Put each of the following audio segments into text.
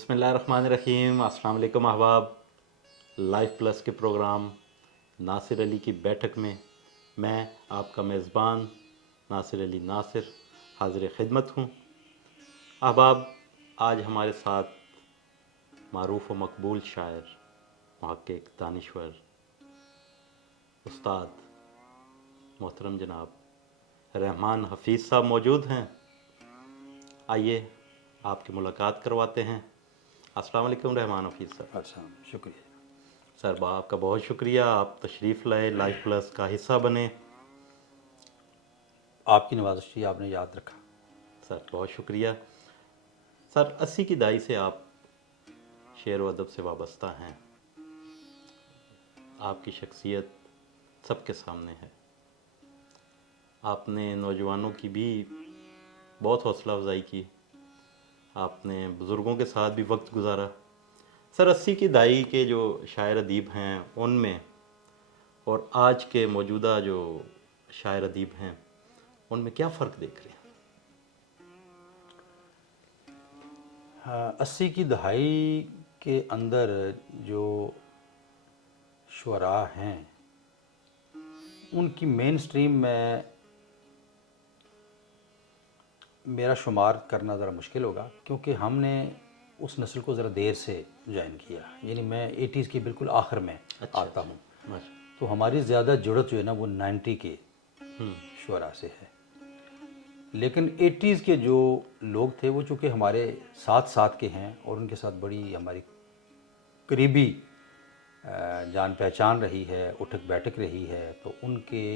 بسم اللہ الرحمن الرحیم۔ السلام علیکم احباب۔ لائف پلس کے پروگرام ناصر علی کی بیٹھک میں میں آپ کا میزبان ناصر علی ناصر حاضر خدمت ہوں۔ احباب، آج ہمارے ساتھ معروف و مقبول شاعر، محقق، دانشور، استاد محترم جناب رحمان حفیظ صاحب موجود ہیں۔ آئیے آپ کی ملاقات کرواتے ہیں۔ السلام علیکم رحمان حفیظ صاحب۔ اچھا، شکریہ سر آپ کا بہت شکریہ، آپ تشریف لائے، لائف پلس کا حصہ بنے۔ آپ کی نوازش تھی، آپ نے یاد رکھا۔ سر بہت شکریہ۔ سر 80 کی دہائی سے آپ شعر و ادب سے وابستہ ہیں، آپ کی شخصیت سب کے سامنے ہے۔ آپ نے نوجوانوں کی بھی بہت حوصلہ افزائی کی، آپ نے بزرگوں کے ساتھ بھی وقت گزارا۔ سر 80 کی دہائی کے جو شاعر ادیب ہیں ان میں اور آج کے موجودہ جو شاعر ادیب ہیں ان میں کیا فرق دیکھ رہے ہیں؟ 80 کی دہائی کے اندر جو شعراء ہیں ان کی مین سٹریم میں میرا شمار کرنا ذرا مشکل ہوگا، کیونکہ ہم نے اس نسل کو ذرا دیر سے جوائن کیا، یعنی میں 80s کے بالکل آخر میں آتا ہوں، تو ہماری زیادہ جڑت جو ہے نا وہ 90 کے شعراء سے ہے۔ لیکن 80s کے جو لوگ تھے وہ چونکہ ہمارے ساتھ کے ہیں اور ان کے ساتھ بڑی ہماری قریبی جان پہچان رہی ہے، اٹھک بیٹھک رہی ہے، تو ان کے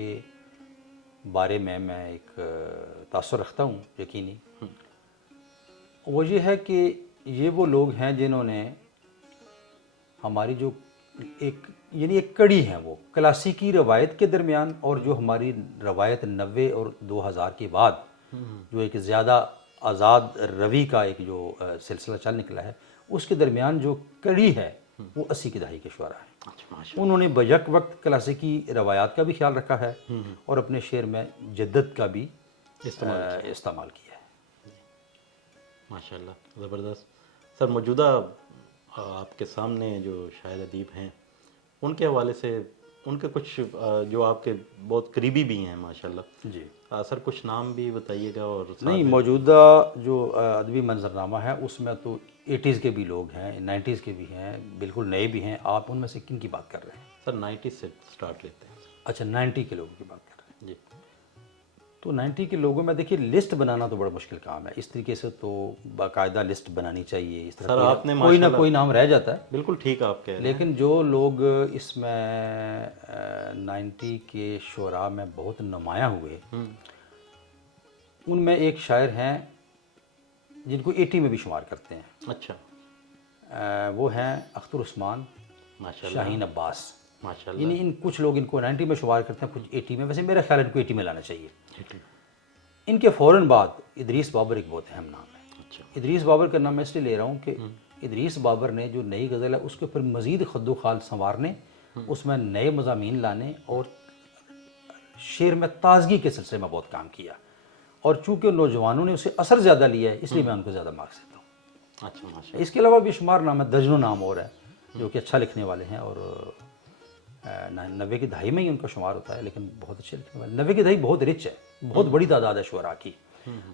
بارے میں ایک تاثر رکھتا ہوں یقینی۔ وہ یہ ہے کہ یہ وہ لوگ ہیں جنہوں نے ہماری جو ایک کڑی ہے، وہ کلاسیکی روایت کے درمیان اور جو ہماری روایت 90 اور 2000 کے بعد جو ایک زیادہ آزاد روی کا ایک جو سلسلہ چل نکلا ہے، اس کے درمیان جو کڑی ہے وہ 80 کی دہائی کے شعراء ہیں۔ انہوں نے بیک وقت کلاسیکی روایات کا بھی خیال رکھا ہے اور اپنے شعر میں جدت کا بھی استعمال کیا ہے۔ ماشاءاللہ، زبردست۔ سر موجودہ آپ کے سامنے جو شاعر ادیب ہیں ان کے حوالے سے ان کے کچھ جو آپ کے بہت قریبی بھی ہیں ماشاءاللہ، جی سر کچھ نام بھی بتائیے گا۔ اور نہیں، موجودہ جو ادبی منظرنامہ ہے اس میں تو 80s کے بھی لوگ ہیں، 90s کے بھی ہیں، بالکل نئے بھی ہیں۔ آپ ان میں سے کن کی بات کر رہے ہیں؟ سر 90 سے سٹارٹ لیتے ہیں۔ اچھا، 90 کے لوگوں کی بات کر رہے ہیں جی۔ تو 90 کے لوگوں میں دیکھیے لسٹ بنانا تو بڑا مشکل کام ہے، اس طریقے سے تو باقاعدہ لسٹ بنانی چاہیے، اس طرح کوئی نہ کوئی نام رہ جاتا ہے۔ بالکل ٹھیک آپ کہہ رہے ہیں۔ لیکن جو لوگ اس میں 90 کے شعراء میں بہت نمایاں ہوئے ان میں ایک شاعر ہیں جن کو 80 میں بھی شمار کرتے ہیں۔ اچھا، وہ ہیں اختر عثمان، ماشاءاللہ، شاہین عباس۔ ماشاءاللہ۔ یعنی کچھ لوگ ان کو 90 میں شمار کرتے ہیں، کچھ 80 میں، ویسے میرا خیال ہے ان کو 80 میں لانا چاہیے۔ ان کے فوراً بعد ادریس بابر ایک بہت اہم نام ہے۔ اچھا، ادریس بابر کا نام میں اس لیے لے رہا ہوں کہ ادریس بابر نے جو نئی غزل ہے اس کے اوپر مزید خد و خال سنوارنے، اس میں نئے مضامین لانے اور شعر میں تازگی کے سلسلے میں بہت کام کیا، اور چونکہ نوجوانوں نے اسے اثر زیادہ لیا ہے اس لیے میں ان کو زیادہ مارکس دیتا ہوں۔ اچھا، ماشاءاللہ۔ اس کے علاوہ بھی شمار نام ہے، درجنوں نام اور ہیں جو کہ اچھا لکھنے والے ہیں، اور 90 کی دہائی میں ہی ان کا شمار ہوتا ہے، لیکن بہت اچھے لکھنے والے۔ 90 کی دہائی بہت رچ ہے، بہت بڑی تعداد ہے شعراء کی۔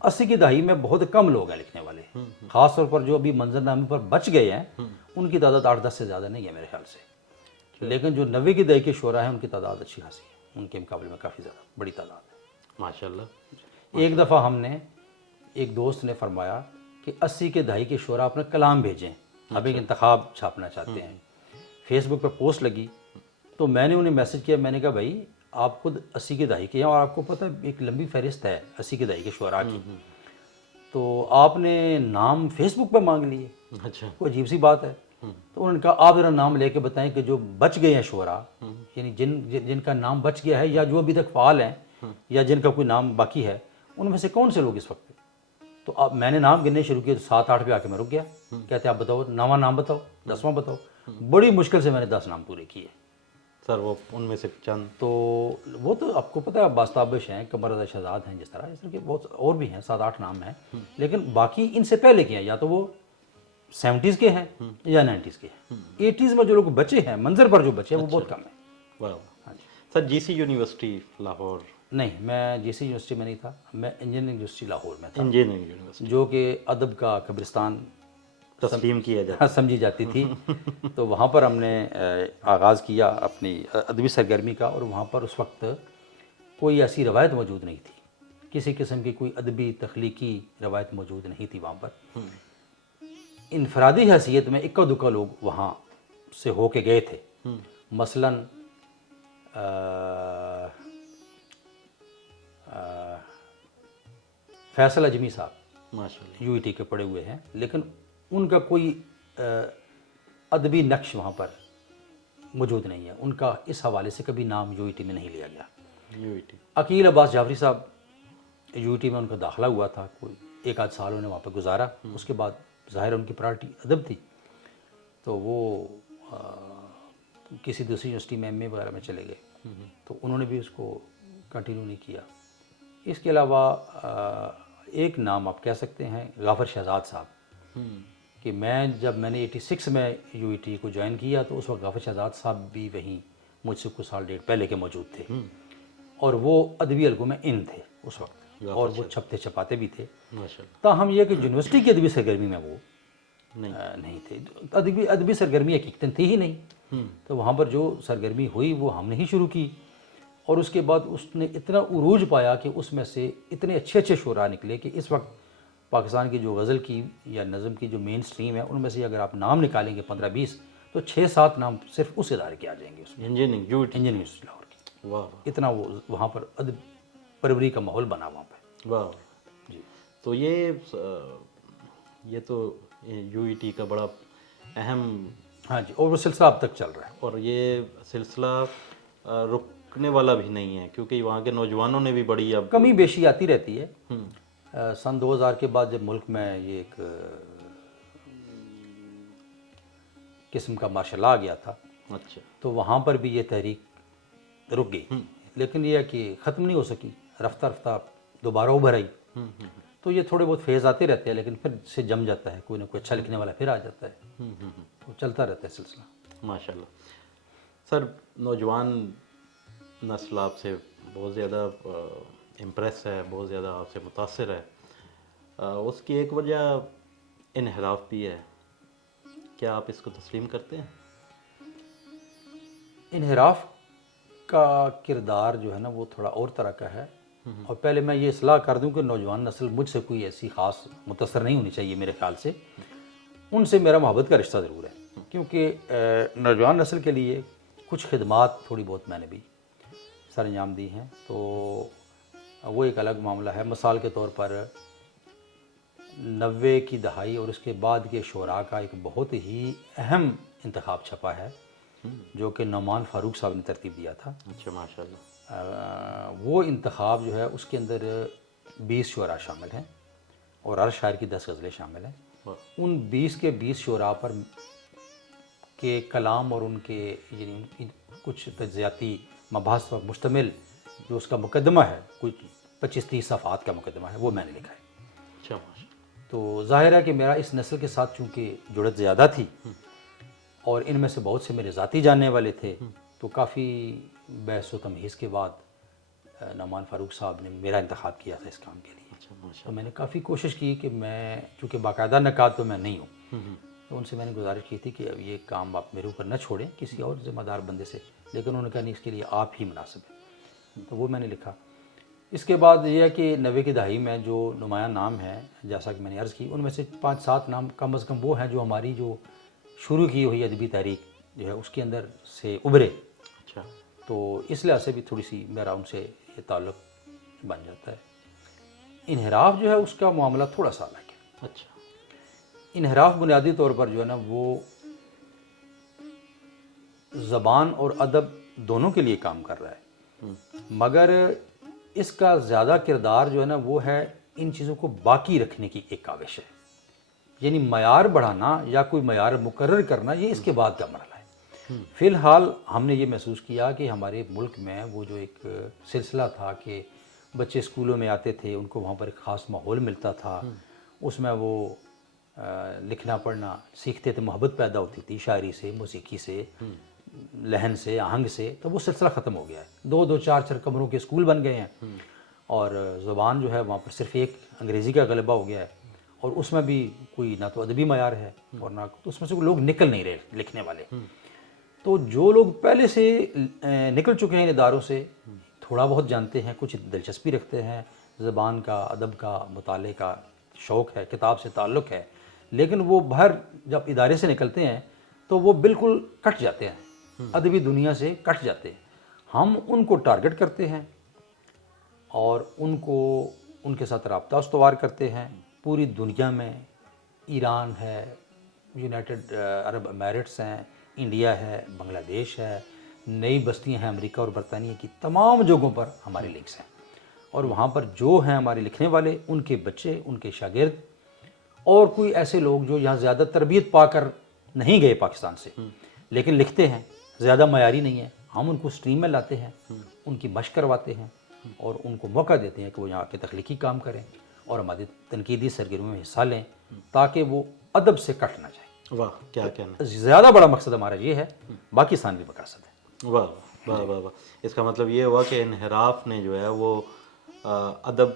80 کی دہائی میں بہت کم لوگ ہیں لکھنے والے، خاص طور پر جو ابھی منظرنامے پر بچ گئے ہیں ان کی تعداد 8-10 سے زیادہ نہیں ہے میرے خیال سے، لیکن جو 90 کی دہائی کے شعراء ہیں ان کی تعداد اچھی خاصی ہے، ان کے مقابلے میں کافی زیادہ بڑی تعداد ہے۔ ماشاءاللہ۔ ایک دفعہ ہم نے ایک دوست نے فرمایا کہ 80 کے دہائی کے شعراء اپنا کلام بھیجیں، اب ایک انتخاب چھاپنا چاہتے ہیں۔ فیس بک پر پوسٹ لگی تو میں نے انہیں میسج کیا، میں نے کہا بھائی آپ خود 80 کی دہائی کے ہیں اور آپ کو پتہ ہے ایک لمبی فہرست ہے 80 کی دہائی کے شعراء کی، تو آپ نے نام فیس بک پہ مانگ لیے، اچھا، کوئی عجیب سی بات ہے۔ تو انہوں نے کہا آپ ذرا نام لے کے بتائیں کہ جو بچ گئے ہیں شعراء، یعنی جن کا نام بچ گیا ہے یا جو ابھی تک فعال ہیں یا جن کا کوئی نام باقی ہے، ان میں سے کون سے لوگ اس وقت؟ تو اب میں نے نام گننے شروع کیے، 7-8 پہ آ کے میں رک گیا۔ کہتے آپ بتاؤ، 9واں نام بتاؤ، 10واں بتاؤ۔ بڑی مشکل سے میں نے 10 نام پورے کیے۔ سر وہ ان میں سے چند تو وہ تو آپ کو پتہ ہے باستابش ہیں، قمر رضا شہزاد ہیں، جس طرح کے بہت اور بھی ہیں، 7-8 نام ہیں، لیکن باقی ان سے پہلے کے ہیں، یا تو وہ 70s کے ہیں یا 90s کے ہیں. 80s میں جو لوگ بچے ہیں, منظر پر جو بچے ہیں, وہ بہت کم ہیں. واہ سر, جی سی یونیورسٹی لاہور؟ نہیں, میں جی سی یونیورسٹی میں نہیں تھا, میں انجینئرنگ یونیورسٹی لاہور میں تھا, انجینئرنگ یونیورسٹی, جو کہ ادب کا قبرستان تسلیم کیا جاتا سمجھی جاتی تھی. تو وہاں پر ہم نے آغاز کیا اپنی ادبی سرگرمی کا, اور وہاں پر اس وقت کوئی ایسی روایت موجود نہیں تھی, کسی قسم کی کوئی ادبی تخلیقی روایت موجود نہیں تھی وہاں پر. انفرادی حیثیت میں اکا دکا لوگ وہاں سے ہو کے گئے تھے. مثلاً فیصل اجمی صاحب ماشاء اللہ, یو ای ٹی کے پڑھے ہوئے ہیں, لیکن ان کا کوئی ادبی نقش وہاں پر موجود نہیں ہے. ان کا اس حوالے سے کبھی نام یو ای ٹی میں نہیں لیا گیا. یو ای ٹی, عقیل عباس جعفری صاحب, یو ای ٹی میں ان کا داخلہ ہوا تھا, کوئی 1 آدھ سال انہوں نے وہاں پہ گزارا. اس کے بعد ظاہر ان کی پرائرٹی ادب تھی, تو وہ کسی دوسری یونیورسٹی میں ایم اے وغیرہ میں چلے گئے, تو انہوں نے بھی اس کو کنٹینیو نہیں کیا. اس کے علاوہ ایک نام آپ کہہ سکتے ہیں غافر شہزاد صاحب, کہ میں نے 86 میں یو ای ٹی کو جوائن کیا, تو اس وقت غافر شہزاد صاحب بھی وہیں مجھ سے کچھ سال ڈیڑھ پہلے کے موجود تھے, اور وہ ادبی حلقوں میں ان تھے اس وقت, اور وہ چھپتے چھپاتے بھی تھے. ماشاء اللہ. تاہم یہ کہ یونیورسٹی کی ادبی سرگرمی میں وہ نہیں تھے. ادبی سرگرمی حقیقتاً تھی ہی نہیں, تو وہاں پر جو سرگرمی ہوئی وہ ہم نے ہی شروع کی, اور اس کے بعد اس نے اتنا عروج پایا کہ اس میں سے اتنے اچھے اچھے شعراء نکلے کہ اس وقت پاکستان کی جو غزل کی یا نظم کی جو مین سٹریم ہے, ان میں سے اگر آپ نام نکالیں گے 15-20, تو 6-7 نام صرف اس ادارے کے آ جائیں گے. اس میں انجینئرنگ انجینئرنگ یونیورسٹی لاہور کی, واہ اتنا وہ وہاں پر ادب پروری کا ماحول بنا وہاں پہ. واہ. جی, تو یہ تو یو ای ٹی کا بڑا اہم, ہاں جی, اور وہ سلسلہ اب تک چل رہا ہے. اور یہ سلسلہ رکنے والا بھی نہیں ہے, کیونکہ وہاں کے نوجوانوں نے بھی بڑی اب کمی بیشی آتی رہتی ہے. سن 2000 کے بعد جب ملک میں یہ ایک قسم کا مارشل لا آ گیا تھا, اچھا, تو وہاں پر بھی یہ تحریک رک گئی, لیکن یہ ہے کہ ختم نہیں ہو سکی, رفتہ رفتہ دوبارہ ابھر آئی. تو یہ تھوڑے بہت فیز آتے رہتے ہیں, لیکن پھر سے جم جاتا ہے, کوئی نہ کوئی اچھا لکھنے والا پھر آ جاتا ہے, تو چلتا رہتا ہے سلسلہ. ماشاء اللہ. سر, نوجوان نسل آپ سے بہت زیادہ امپریس ہے, بہت زیادہ آپ سے متاثر ہے. اس کی ایک وجہ انحراف بھی ہے, کیا آپ اس کو تسلیم کرتے ہیں؟ انحراف کا کردار جو ہے نا وہ تھوڑا اور طرح کا ہے. اور پہلے میں یہ اصلاح کر دوں کہ نوجوان نسل مجھ سے کوئی ایسی خاص متاثر نہیں ہونی چاہیے میرے خیال سے. ان سے میرا محبت کا رشتہ ضرور ہے, کیونکہ نوجوان نسل کے لیے کچھ خدمات تھوڑی بہت میں نے بھی سر انجام دی ہیں, تو وہ ایک الگ معاملہ ہے. مثال کے طور پر 90 کی دہائی اور اس کے بعد کے شعراء کا ایک بہت ہی اہم انتخاب چھپا ہے, جو کہ نعمان فاروق صاحب نے ترتیب دیا تھا. اچھا, ماشاء اللہ. وہ انتخاب جو ہے اس کے اندر 20 شعراء شامل ہیں, اور ہر شاعر کی 10 غزلیں شامل ہیں. ان 20 کے 20 شعراء پر کے کلام اور ان کے یعنی کچھ تجزیاتی مباحث پر مشتمل جو اس کا مقدمہ ہے, کچھ 25-30 صفحات کا مقدمہ ہے, وہ میں نے لکھا ہے. اچھا, ماشاء اللہ. تو ظاہر ہے کہ میرا اس نسل کے ساتھ چونکہ جڑت زیادہ تھی, اور ان میں سے بہت سے میرے ذاتی جاننے والے تھے, تو کافی بحث و تمہیز کے بعد نعمان فاروق صاحب نے میرا انتخاب کیا تھا اس کام کے لیے. اچھا, ماشاء تو میں نے کافی کوشش کی کہ میں, چونکہ باقاعدہ نقاد تو میں نہیں ہوں, تو ان سے میں نے گزارش کی تھی کہ اب یہ کام آپ میرے اوپر نہ چھوڑیں, کسی اور ذمہ دار بندے سے, لیکن انہوں نے کہا نہیں, اس کے لیے آپ ہی مناسب ہیں. تو وہ میں نے لکھا. اس کے بعد یہ ہے کہ 90 کی دہائی میں جو نمایاں نام ہیں, جیسا کہ میں نے عرض کی, ان میں سے 5-7 نام کم از کم وہ ہیں جو ہماری جو شروع کی ہوئی ادبی تحریک جو ہے اس کے اندر سے ابھرے. اچھا, تو اس لحاظ سے بھی تھوڑی سی میرا ان سے یہ تعلق بن جاتا ہے. انحراف جو ہے اس کا معاملہ تھوڑا سا الگ ہے. اچھا, انحراف بنیادی طور پر جو ہے نا وہ زبان اور ادب دونوں کے لیے کام کر رہا ہے, مگر اس کا زیادہ کردار جو ہے نا وہ ہے ان چیزوں کو باقی رکھنے کی ایک کاوش ہے. یعنی معیار بڑھانا یا کوئی معیار مقرر کرنا یہ اس کے بعد کا مرحلہ ہے. فی الحال ہم نے یہ محسوس کیا کہ ہمارے ملک میں وہ جو ایک سلسلہ تھا کہ بچے اسکولوں میں آتے تھے, ان کو وہاں پر ایک خاص ماحول ملتا تھا, اس میں وہ لکھنا پڑھنا سیکھتے تھے، محبت پیدا ہوتی تھی شاعری سے، موسیقی سے، لحن سے، آہنگ سے، تو وہ سلسلہ ختم ہو گیا ہے۔ دو چار کمروں کے اسکول بن گئے ہیں، اور زبان جو ہے وہاں پر صرف ایک انگریزی کا غلبہ ہو گیا ہے، اور اس میں بھی کوئی نہ تو ادبی معیار ہے اور نہ تو اس میں سے کوئی لوگ نکل نہیں رہے لکھنے والے۔ تو جو لوگ پہلے سے نکل چکے ہیں ان اداروں سے، تھوڑا بہت جانتے ہیں، کچھ دلچسپی رکھتے ہیں، زبان کا، ادب کا، مطالعے کا شوق ہے، کتاب سے تعلق ہے، لیکن وہ باہر جب ادارے سے نکلتے ہیں تو وہ بالکل کٹ جاتے ہیں، ادبی دنیا سے کٹ جاتے ہیں۔ ہم ان کو ٹارگٹ کرتے ہیں اور ان کے ساتھ رابطہ استوار کرتے ہیں۔ پوری دنیا میں ایران ہے، یونائٹڈ عرب امارٹس ہیں، انڈیا ہے، بنگلہ دیش ہے، نئی بستیاں ہیں امریکہ اور برطانیہ کی، تمام جگہوں پر ہمارے لنکس ہیں، اور وہاں پر جو ہیں ہمارے لکھنے والے، ان کے بچے، ان کے شاگرد، اور کوئی ایسے لوگ جو یہاں زیادہ تربیت پا کر نہیں گئے پاکستان سے لیکن لکھتے ہیں، زیادہ معیاری نہیں ہے، ہم ان کو سٹریم میں لاتے ہیں، ان کی مشق کرواتے ہیں اور ان کو موقع دیتے ہیں کہ وہ یہاں کے تخلیقی کام کریں اور ہماری تنقیدی سرگرمیوں میں حصہ لیں تاکہ وہ ادب سے کٹ نہ جائیں۔ واہ، کیا کہنا زیادہ بڑا مقصد ہمارا یہ ہے، باقی ثانوی مقاصد ہے۔ واہ واہ واہ واہ۔ اس کا مطلب یہ ہوا کہ انحراف نے جو ہے وہ ادب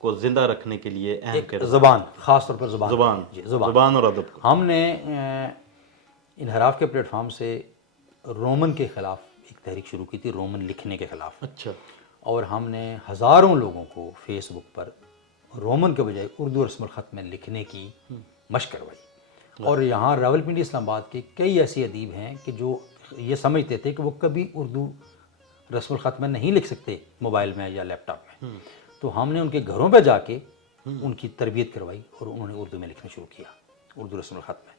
کو زندہ رکھنے کے لیے اہم کردار، زبان، خاص طور پر زبان اور ادب کو۔ ہم نے انحراف کے پلیٹ فارم سے رومن کے خلاف ایک تحریک شروع کی تھی، رومن لکھنے کے خلاف، اچھا، اور ہم نے ہزاروں لوگوں کو فیس بک پر رومن کے بجائے اردو رسم الخط میں لکھنے کی مشق کروائی۔ اور یہاں راولپنڈی اسلام آباد کے کئی ایسے ادیب ہیں کہ جو یہ سمجھتے تھے کہ وہ کبھی اردو رسم الخط میں نہیں لکھ سکتے موبائل میں یا لیپ ٹاپ میں، تو ہم نے ان کے گھروں پہ جا کے ان کی تربیت کروائی اور انہوں نے اردو میں لکھنا شروع کیا، اردو رسم الخط میں۔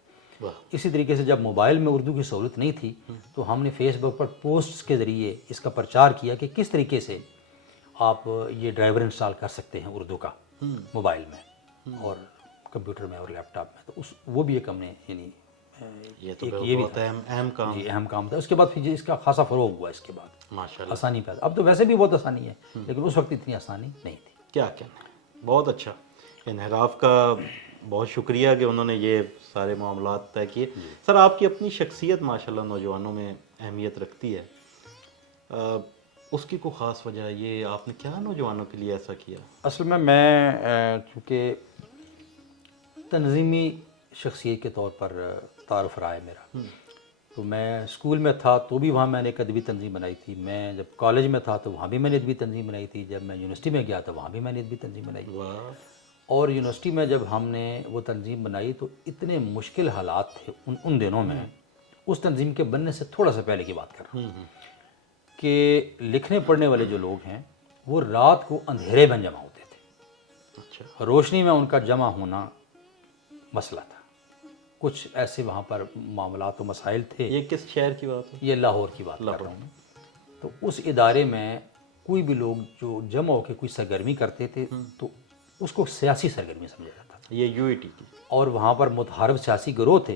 اسی طریقے سے جب موبائل میں اردو کی سہولت نہیں تھی تو ہم نے فیس بک پر پوسٹس کے ذریعے اس کا پرچار کیا کہ کس طریقے سے آپ یہ ڈرائیور انسٹال کر سکتے ہیں اردو کا موبائل میں اور کمپیوٹر میں اور لیپ ٹاپ میں، تو وہ بھی ایک ہم نے یعنی یہ تو بہت اہم کام، جی اہم کام تھا۔ اس کے بعد پھر اس کا خاصا فروغ ہوا، اس کے بعد ماشاءاللہ آسانی پیدا، اب تو ویسے بھی بہت آسانی ہے لیکن اس وقت اتنی آسانی نہیں تھی۔ کیا کہنا ہے، بہت اچھا۔ انحراف کا بہت شکریہ کہ انہوں نے یہ سارے معاملات طے کیے۔ سر، آپ کی اپنی شخصیت ماشاءاللہ نوجوانوں میں اہمیت رکھتی ہے، اس کی کوئی خاص وجہ ہے؟ یہ آپ نے کیا نوجوانوں کے لیے ایسا کیا؟ اصل میں چونکہ تنظیمی شخصیت کے طور پر تعارف رہا ہے میرا، تو میں اسکول میں تھا تو بھی وہاں میں نے ایک ادبی تنظیم بنائی تھی، میں جب کالج میں تھا تو وہاں بھی میں نے ادبی تنظیم بنائی تھی، جب میں یونیورسٹی میں گیا تو وہاں بھی میں نے ادبی تنظیم بنائی۔ اور یونیورسٹی میں جب ہم نے وہ تنظیم بنائی تو اتنے مشکل حالات تھے ان دنوں میں، اس تنظیم کے بننے سے تھوڑا سا پہلے کی بات کر رہا ہوں، کہ لکھنے پڑھنے والے جو لوگ ہیں وہ رات کو اندھیرے میں جمع ہوتے تھے، اچھا، روشنی میں ان کا جمع ہونا مسئلہ تھا، کچھ ایسے وہاں پر معاملات و مسائل تھے۔ یہ کس شہر کی بات ہے؟ یہ لاہور کی بات کر رہا ہوں۔ تو اس ادارے میں کوئی بھی لوگ جو جمع ہو کے کوئی سرگرمی کرتے تھے تو اس کو سیاسی سرگرمی سمجھا جاتا تھا، یہ یو ای ٹی کی، اور وہاں پر متحارب سیاسی گروہ تھے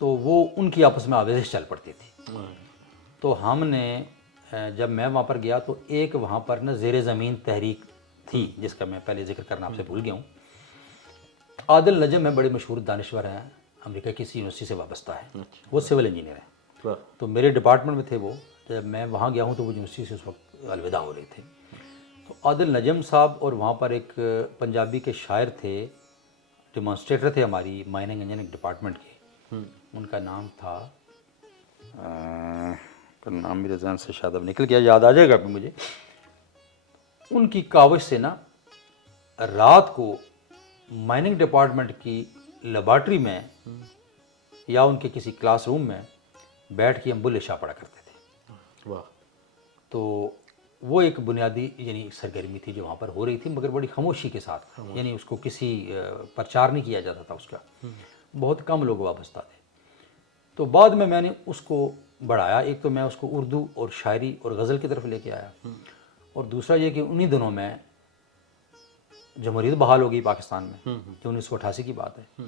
تو وہ ان کی آپس میں آویزش چل پڑتی تھی۔ تو ہم نے جب میں وہاں پر گیا تو ایک وہاں پر نا زیر زمین تحریک تھی جس کا میں پہلے ذکر کرنا آپ سے بھول گیا ہوں۔ عادل نجم میں بڑے مشہور دانشور ہیں، امریکہ کی کسی یونیورسٹی سے وابستہ ہے، وہ سول انجینئر ہیں، تو میرے ڈپارٹمنٹ میں تھے وہ۔ جب میں وہاں گیا ہوں تو وہ یونیورسٹی سے اس وقت الوداع ہو رہے تھے، تو عادل نجم صاحب اور وہاں پر ایک پنجابی کے شاعر تھے، ڈیمانسٹریٹر تھے ہماری مائننگ انجینئرنگ ڈپارٹمنٹ کے، ان کا نام تھا نام میرے ذہن سے شاید اب نکل گیا، یاد آ جائے گا مجھے۔ ان کی کاوش سے نا رات کو مائننگ ڈپارٹمنٹ کی لیبارٹری میں یا ان کے کسی کلاس روم میں بیٹھ کے ہم بلے شاہ پڑھا کرتے تھے۔ واہ، تو وہ ایک بنیادی یعنی سرگرمی تھی جو وہاں پر ہو رہی تھی، مگر بڑی خاموشی کے ساتھ، یعنی اس کو کسی پرچار نہیں کیا جاتا تھا، اس کا بہت کم لوگ وابستہ تھے۔ تو بعد میں نے اس کو بڑھایا، ایک تو میں اس کو اردو اور شاعری اور غزل کی طرف لے کے آیا، اور دوسرا یہ کہ انہی دنوں میں جمہوریت بحال ہو گئی پاکستان میں، جو 1988 کی بات ہے،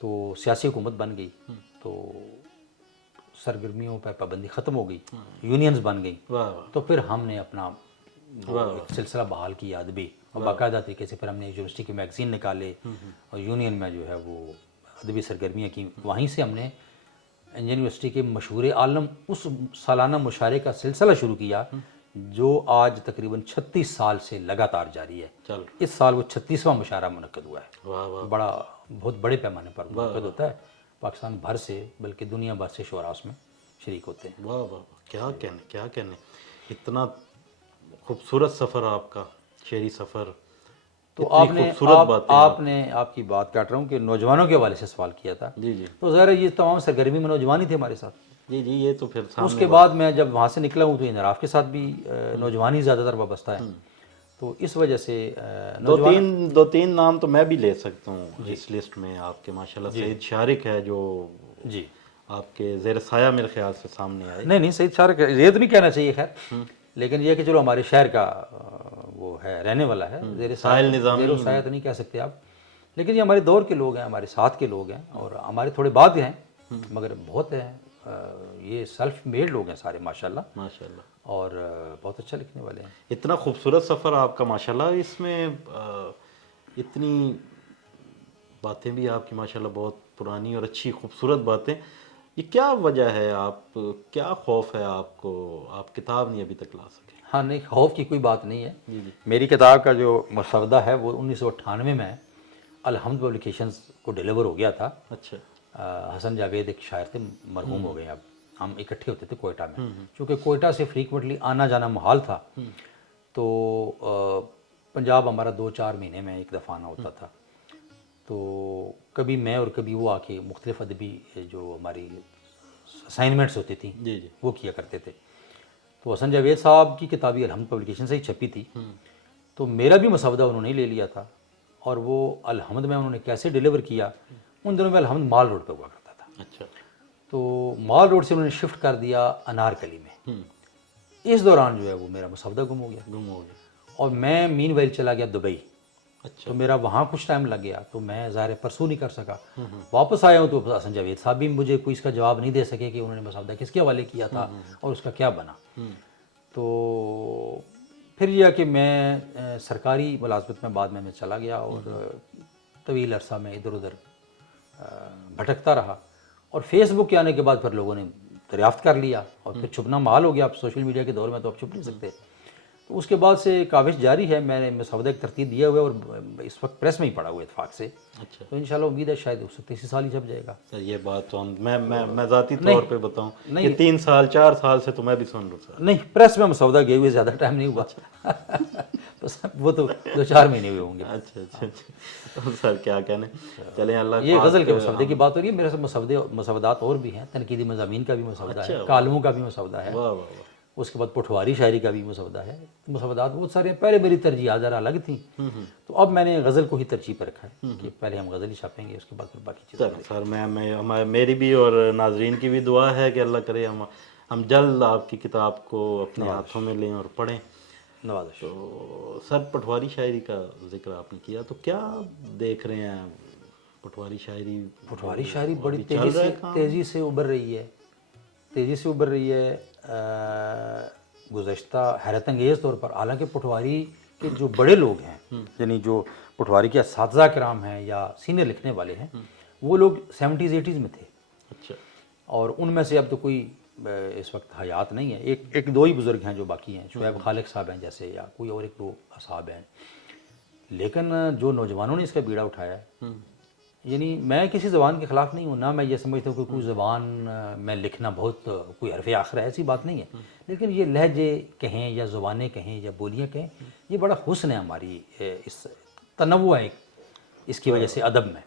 تو سیاسی حکومت بن گئی، تو سرگرمیوں پر پابندی ختم ہو گئی، یونینز بن گئی، تو پھر ہم نے اپنا ایک سلسلہ بحال کیا ادبی، اور باقاعدہ طریقے سے پھر ہم نے یونیورسٹی کے میگزین نکالے اور یونین میں جو ہے وہ ادبی سرگرمیاں کی. وہیں سے ہم نے انجینئرنگ یونیورسٹی کے مشہور عالم اس سالانہ مشاعرے کا سلسلہ شروع کیا جو آج تقریباً 36 سال سے لگاتار جاری ہے. اس سال وہ 36واں مشاعرہ منعقد ہوا ہے. بڑا بہت بڑے پیمانے پر منعقد ہوتا ہے, پاکستان بھر سے بلکہ دنیا بھر سے شعراء اس میں شریک ہوتے ہیں. واہ واہ, کیا کہنے, کیا کہنے, اتنا خوبصورت سفر آپ کا, شعری سفر. تو آپ نے آپ کی بات کاٹ رہا ہوں کہ نوجوانوں کے حوالے سے سوال کیا تھا. جی جی تو ظاہر ہے یہ تمام سرگرمی میں نوجوان ہی تھے ہمارے ساتھ. جی جی, یہ تو پھر اس کے بعد میں جب وہاں سے نکلا ہوں تو انحراف کے ساتھ بھی نوجوان ہی زیادہ تر وابستہ ہے. تو اس وجہ سے دو تین نام تو میں بھی لے سکتا ہوں اس لسٹ میں آپ کے. ماشاءاللہ سعید شارق ہے جو جی آپ کے زیر سایہ میرے خیال سے سامنے آئے. نہیں سعید شارق یہ تو نہیں کہنا چاہیے خیر, لیکن یہ کہ چلو ہمارے شہر کا وہ ہے, رہنے والا ہے. زیر سایہ تو نہیں کہہ سکتے آپ, لیکن یہ ہمارے دور کے لوگ ہیں, ہمارے ساتھ کے لوگ ہیں اور ہمارے تھوڑے بعد ہیں مگر بہت ہیں. یہ سیلف میڈ لوگ ہیں سارے ماشاءاللہ ماشاءاللہ, اور بہت اچھا لکھنے والے ہیں. اتنا خوبصورت سفر آپ کا ماشاءاللہ. اس میں اتنی باتیں بھی آپ کی ماشاءاللہ بہت پرانی اور اچھی خوبصورت باتیں. یہ کیا وجہ ہے, آپ کیا خوف ہے آپ کو, آپ کتاب نہیں ابھی تک لا سکے؟ ہاں نہیں, خوف کی کوئی بات نہیں ہے. میری کتاب کا جو مسودہ ہے وہ 1998 میں الحمد پبلیکیشنز کو ڈیلیور ہو گیا تھا. اچھا. حسن جاوید ایک شاعر تھے, مرحوم ہو گئے. اب ہم اکٹھے ہوتے تھے کوئٹہ میں, چونکہ کوئٹہ سے فریکوینٹلی آنا جانا محال تھا تو پنجاب ہمارا 2-4 مہینے میں ایک دفعہ آنا ہوتا تھا. تو کبھی میں اور کبھی وہ آ کے مختلف ادبی جو ہماری اسائنمنٹس ہوتی تھیں وہ کیا کرتے تھے. تو حسن جاوید صاحب کی کتابی الحمد پبلیکیشن سے ہی چھپی تھی, تو میرا بھی مسودہ انہوں نے لے لیا تھا. اور وہ الحمد میں انہوں نے کیسے ڈیلیور کیا, ان دنوں میں الحمد مال روڈ پہ ہوا کرتا تھا. اچھا. تو مال روڈ سے انہوں نے شفٹ کر دیا انارکلی میں. اس دوران جو ہے وہ میرا مسودہ گم ہو گیا اور میں مین ویل چلا گیا دبئی. اچھا. تو میرا وہاں کچھ ٹائم لگ گیا تو میں ظاہر پرسو نہیں کر سکا. واپس آیا ہوں تو حسن جاوید صاحب بھی مجھے کوئی اس کا جواب نہیں دے سکے کہ انہوں نے مسودہ کس کے حوالے کیا تھا اور اس کا کیا بنا. تو پھر یہ کہ میں سرکاری ملازمت میں بعد میں چلا گیا اور طویل عرصہ میں ادھر ادھر بھٹکتا رہا. اور فیس بک کے آنے کے بعد پھر لوگوں نے دریافت کر لیا اور پھر چھپنا محال ہو گیا. اب سوشل میڈیا کے دور میں تو آپ چھپ نہیں سکتے. تو اس کے بعد سے کاوش جاری ہے. میں نے مسودہ ایک ترتیب دیا ہوا ہے اور اس وقت پریس میں ہی پڑا ہوا ہے اتفاق سے. اچھا. تو انشاءاللہ امید ہے شاید اس وقت اسی سال ہی چھپ جائے گا. سر یہ بات تو میں ذاتی طور پہ بتاؤں کہ 3 سال 4 سال سے تو میں بھی سن رہا ہوں. نہیں, پریس میں مسودہ گئے ہوئے زیادہ ٹائم نہیں ہوا. وہ تو 2-4 مہینے ہوئے ہوں گے. اچھا اچھا اچھا. سر کیا کہنے, چلیں اللہ. یہ غزل کے مسودے کی بات ہو رہی ہے. میرے ساتھ مسودات اور بھی ہیں. تنقیدی مضامین کا بھی مسودہ ہے, کالموں کا بھی مسودہ ہے, اس کے بعد پٹھواری شاعری کا بھی مسودہ ہے. مسودات بہت سارے ہیں. پہلے میری ترجیحات ذرا الگ تھیں, تو اب میں نے غزل کو ہی ترجیح پر رکھا ہے کہ پہلے ہم غزل ہی چھاپیں گے, اس کے بعد پھر باقی چیزیں. سر میری بھی اور ناظرین کی بھی دعا ہے کہ اللہ کرے ہم جلد آپ کی کتاب کو اپنے ہاتھوں میں لیں اور پڑھیں. نوازش. تو سر پٹھواری شاعری کا ذکر آپ نے کیا, تو کیا دیکھ رہے ہیں پٹھواری شاعری؟ پٹھواری شاعری بڑی تیزی سے ابھر رہی ہے. گزشتہ حیرت انگیز طور پر. حالانکہ پٹھواری کے جو بڑے لوگ ہیں, یعنی جو پٹھواری کے اساتذہ کرام ہیں یا سینئر لکھنے والے ہیں, وہ لوگ 70s-80s میں تھے. اچھا. اور ان میں سے اب تو کوئی اس وقت حیات نہیں ہے. ایک دو ہی بزرگ ہیں جو باقی ہیں, شعیب خالق صاحب ہیں جیسے, یا کوئی اور 1-2 صاحب ہیں. لیکن جو نوجوانوں نے اس کا بیڑا اٹھایا ہے, یعنی میں کسی زبان کے خلاف نہیں ہوں, نہ میں یہ سمجھتا ہوں کہ کوئی زبان میں لکھنا بہت کوئی حرف آخر ہے, ایسی بات نہیں ہے. لیکن یہ لہجے کہیں یا زبانیں کہیں یا بولیاں کہیں, یہ بڑا حسن ہے ہماری, اس تنوع ہے اس کی وجہ سے ادب میں.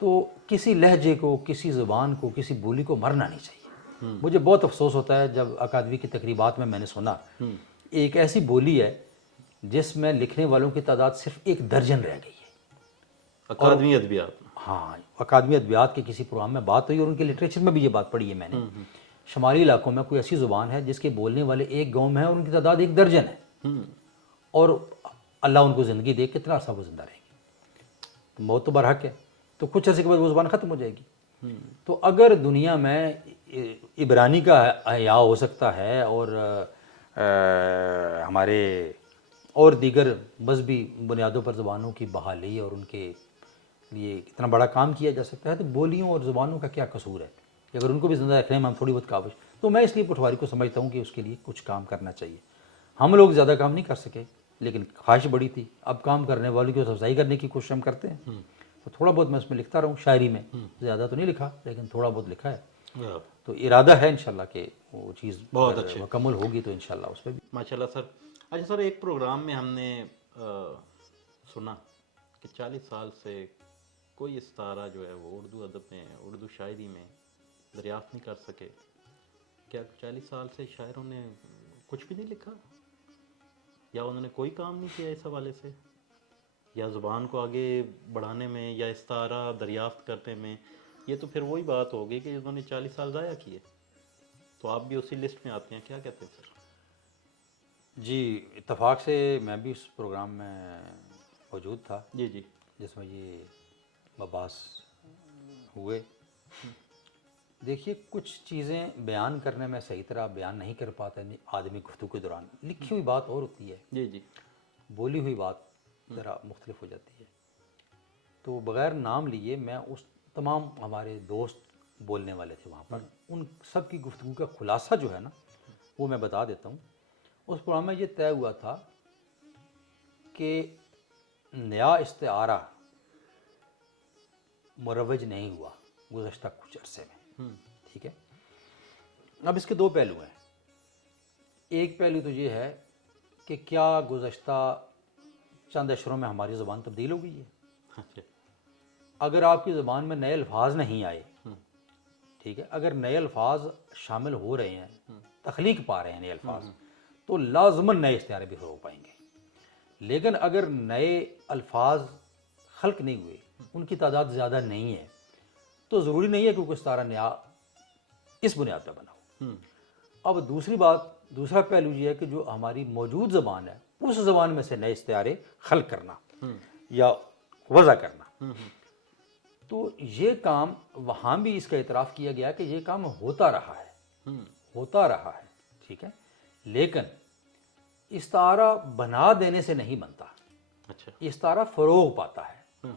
تو کسی لہجے کو, کسی زبان کو, کسی بولی کو مرنا نہیں چاہیے. مجھے بہت افسوس ہوتا ہے جب اکادمی کی تقریبات میں نے سنا ایک ایسی بولی ہے جس میں لکھنے والوں کی تعداد صرف 1 درجن رہ گئی ہے. اکادمی ادبیات. ہاں, اکادمی ادبیات کے کسی پروگرام میں بات ہوئی اور ان کے لٹریچر میں بھی یہ بات پڑھی ہے میں نے. شمالی علاقوں میں کوئی ایسی زبان ہے جس کے بولنے والے 1 گاؤں میں ہیں اور ان کی تعداد 1 درجن ہے, اور اللہ ان کو زندگی دے, کتنا عرصہ وہ زندہ رہیں گے. موت تو برحق ہے, تو کچھ عرصے کے بعد وہ زبان ختم ہو جائے گی. تو اگر دنیا میں عبرانی کا احیاء ہو سکتا ہے اور ہمارے اور دیگر مذہبی بنیادوں پر زبانوں کی بحالی اور ان کے لیے اتنا بڑا کام کیا جا سکتا ہے، تو بولیوں اور زبانوں کا کیا قصور ہے کہ اگر ان کو بھی زندہ رکھنے میں ہم تھوڑی بہت کاوش، تو میں اس لیے پٹواری کو سمجھتا ہوں کہ اس کے لیے کچھ کام کرنا چاہیے. ہم لوگ زیادہ کام نہیں کر سکے لیکن خواہش بڑی تھی، اب کام کرنے والوں کی افزائی کرنے کی کوشش ہم کرتے ہیں. تو تھوڑا بہت میں اس میں لکھتا رہوں، شاعری میں زیادہ تو نہیں لکھا لیکن تھوڑا بہت لکھا ہے. تو ارادہ ہے انشاءاللہ کہ وہ چیز بہت اچھے مکمل ہوگی تو انشاءاللہ اس پہ بھی. ماشاء اللہ سر. اچھا سر، ایک پروگرام میں ہم نے سنا کہ 40 سال سے کوئی استعارہ جو ہے وہ اردو ادب میں، اردو شاعری میں دریافت نہیں کر سکے. کیا 40 سال سے شاعروں نے کچھ بھی نہیں لکھا، یا انہوں نے کوئی کام نہیں کیا اس حوالے سے، یا زبان کو آگے بڑھانے میں یا استعارہ دریافت کرنے میں؟ یہ تو پھر وہی بات ہوگی کہ انہوں نے 40 سال ضائع کیے. تو آپ بھی اسی لسٹ میں آتے ہیں، کیا کہتے ہیں سر؟ جی اتفاق سے میں بھی اس پروگرام میں موجود تھا جی جی. جس میں یہ مباحث ہوئے. دیکھیے کچھ چیزیں بیان کرنے میں صحیح طرح بیان نہیں کر پاتا آدمی گفتگو کے دوران. لکھی ہوئی بات اور ہوتی ہے، جی جی. بولی ہوئی بات ذرا مختلف ہو جاتی ہے. تو بغیر نام لیے میں اس تمام ہمارے دوست بولنے والے تھے وہاں پر، ان سب کی گفتگو کا خلاصہ جو ہے نا وہ میں بتا دیتا ہوں. اس پروگرام میں یہ طے ہوا تھا کہ نیا استعارہ مروج نہیں ہوا گزشتہ کچھ عرصے میں. ٹھیک ہے. اب اس کے دو پہلو ہیں. ایک پہلو تو یہ ہے کہ کیا گزشتہ چند اشروں میں ہماری زبان تبدیل ہو گئی ہے. اگر آپ کی زبان میں نئے الفاظ نہیں آئے، ٹھیک ہے، اگر نئے الفاظ شامل ہو رہے ہیں، تخلیق پا رہے ہیں نئے الفاظ، تو لازماً نئے استعارے بھی ہو پائیں گے. لیکن اگر نئے الفاظ خلق نہیں ہوئے، ان کی تعداد زیادہ نہیں ہے، تو ضروری نہیں ہے کہ کوئی استعارہ نیا اس بنیاد پہ بنا ہو. اب دوسرا پہلو یہ ہے کہ جو ہماری موجود زبان ہے اس زبان میں سے نئے استعارے خلق کرنا یا وضع کرنا. تو یہ کام وہاں بھی اس کا اعتراف کیا گیا کہ یہ کام ہوتا رہا ہے. ٹھیک ہے. لیکن استعارہ بنا دینے سے نہیں بنتا. اچھا. استعارہ فروغ پاتا ہے.